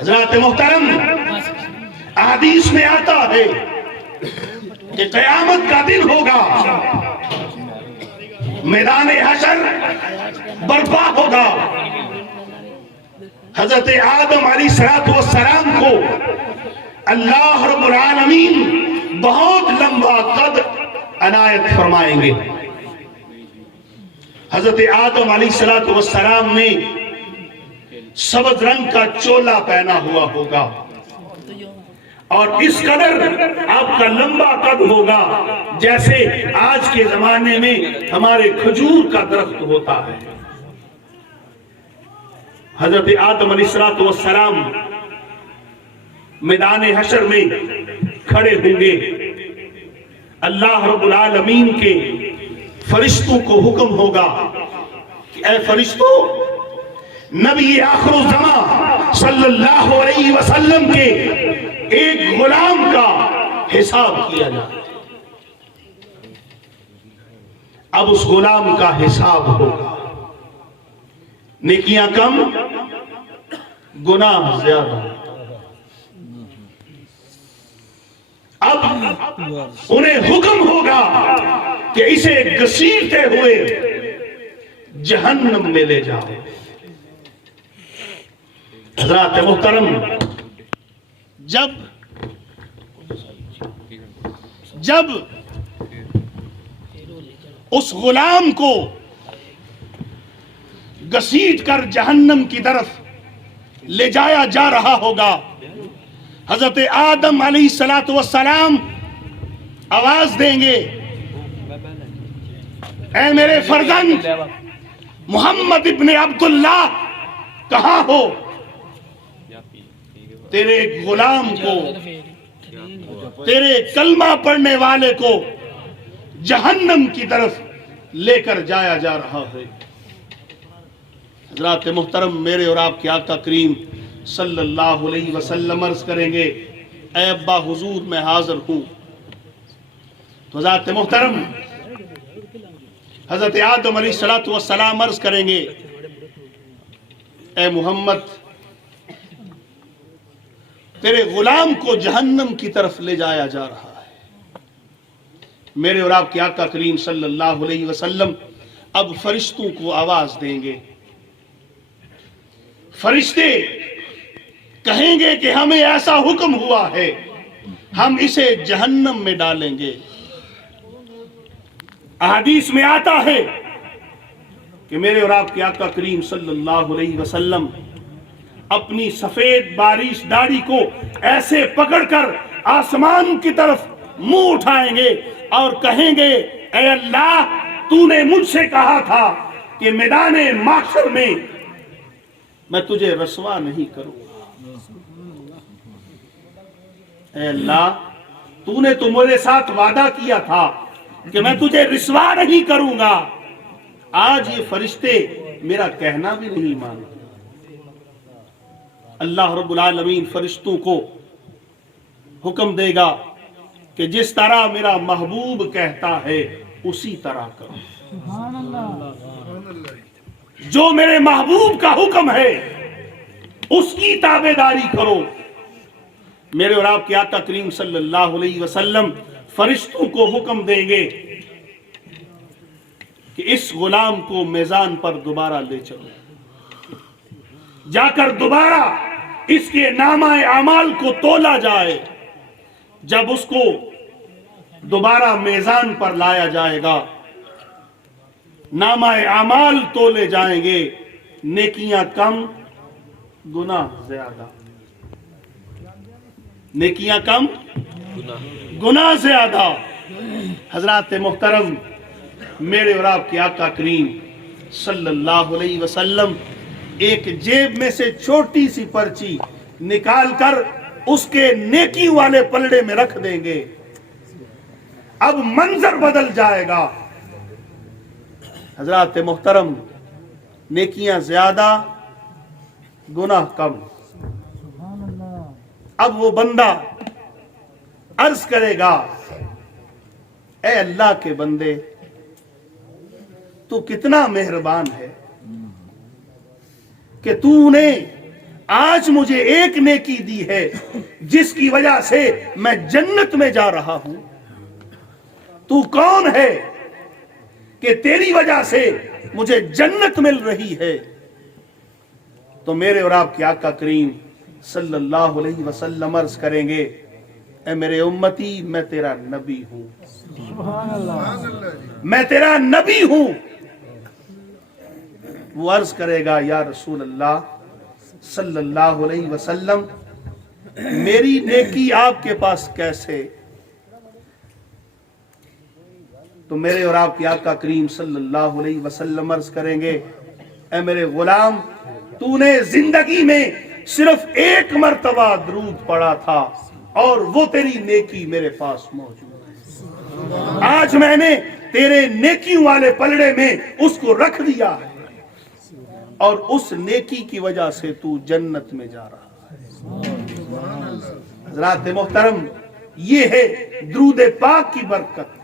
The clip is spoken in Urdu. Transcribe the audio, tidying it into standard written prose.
حضرات محترم، احادیث میں آتا ہے کہ قیامت کا دن ہوگا، میدان حشر برپا ہوگا، حضرت آدم علیہ السلام کو اللہ رب العالمین بہت لمبا قد عنایت فرمائیں گے۔ حضرت آدم علیہ السلام نے سبز رنگ کا چولا پہنا ہوا ہوگا اور اس قدر آپ کا لمبا قد ہوگا جیسے آج کے زمانے میں ہمارے کھجور کا درخت ہوتا ہے۔ حضرت آدم علیہ السلام میدان حشر میں کھڑے ہوں گے، اللہ رب العالمین کے فرشتوں کو حکم ہوگا کہ اے فرشتوں، نبی آخر الزمان صلی اللہ علیہ وسلم کے ایک غلام کا حساب کیا جائے۔ اب اس غلام کا حساب ہوگا، نیکیاں کم، گناہ زیادہ۔ اب انہیں حکم ہوگا کہ اسے گھسیٹتے ہوئے جہنم میں لے جاؤ۔ حضرات محترم، جب اس غلام کو گھسیٹ کر جہنم کی طرف لے جایا جا رہا ہوگا، حضرت آدم علیہ السلام آواز دیں گے، اے میرے فرزند محمد ابن عبداللہ، کہاں ہو؟ تیرے غلام کو، تیرے کلمہ پڑھنے والے کو جہنم کی طرف لے کر جایا جا رہا ہے۔ حضرات محترم، میرے اور آپ کے آقا کریم صلی اللہ علیہ وسلم عرض کریں گے، اے ابا حضور میں حاضر ہوں۔ تو حضرات محترم، حضرت آدم علیہ السلام عرض کریں گے، اے محمد، تیرے غلام کو جہنم کی طرف لے جایا جا رہا ہے۔ میرے اور آپ کے آقا کریم صلی اللہ علیہ وسلم اب فرشتوں کو آواز دیں گے، فرشتے کہیں گے کہ ہمیں ایسا حکم ہوا ہے، ہم اسے جہنم میں ڈالیں گے۔ احادیث میں آتا ہے کہ میرے اور آپ کے آقا کریم صلی اللہ علیہ وسلم اپنی سفید باریش داڑھی کو ایسے پکڑ کر آسمان کی طرف منہ اٹھائیں گے اور کہیں گے، اے اللہ، تو نے مجھ سے کہا تھا کہ میدان محشر میں تجھے رسوا نہیں کروں گا۔ اے اللہ، تو نے تو میرے ساتھ وعدہ کیا تھا کہ میں تجھے رسوا نہیں کروں گا۔ آج یہ فرشتے میرا کہنا بھی نہیں مانتے۔ اللہ رب العالمین فرشتوں کو حکم دے گا کہ جس طرح میرا محبوب کہتا ہے اسی طرح کرو، جو میرے محبوب کا حکم ہے اس کی تابعداری کرو۔ میرے اور آپ کے آقا کریم صلی اللہ علیہ وسلم فرشتوں کو حکم دیں گے کہ اس غلام کو میزان پر دوبارہ لے چلو، جا کر دوبارہ اس کے نامہ اعمال کو تولا جائے۔ جب اس کو دوبارہ میزان پر لایا جائے گا، نامہ اعمال تولے جائیں گے، نیکیاں کم، گناہ زیادہ، نیکیاں کم، گناہ زیادہ۔ حضرات محترم، میرے اور آپ کے آقا کریم صلی اللہ علیہ وسلم ایک جیب میں سے چھوٹی سی پرچی نکال کر اس کے نیکی والے پلڑے میں رکھ دیں گے۔ اب منظر بدل جائے گا۔ حضرات محترم، نیکیاں زیادہ، گناہ کم۔ اب وہ بندہ عرض کرے گا، اے اللہ کے بندے، تو کتنا مہربان ہے کہ تو نے آج مجھے ایک نیکی دی ہے جس کی وجہ سے میں جنت میں جا رہا ہوں. تو کون ہے کہ تیری وجہ سے مجھے جنت مل رہی ہے؟ تو میرے اور آپ کے آقا کریم صلی اللہ علیہ وسلم عرض کریں گے اے میرے امتی میں تیرا نبی ہوں، میں تیرا نبی ہوں. وہ عرض کرے گا یا رسول اللہ صلی اللہ علیہ وسلم میری نیکی آپ کے پاس کیسے؟ تو میرے اور آپ کے آقا کریم صلی اللہ علیہ وسلم عرض کریں گے اے میرے غلام تو نے زندگی میں صرف ایک مرتبہ درود پڑھا تھا اور وہ تیری نیکی میرے پاس موجود ہے. آج میں نے تیرے نیکیوں والے پلڑے میں اس کو رکھ دیا ہے اور اس نیکی کی وجہ سے تو جنت میں جا رہا ہے. حضرات محترم، یہ ہے درود پاک کی برکت.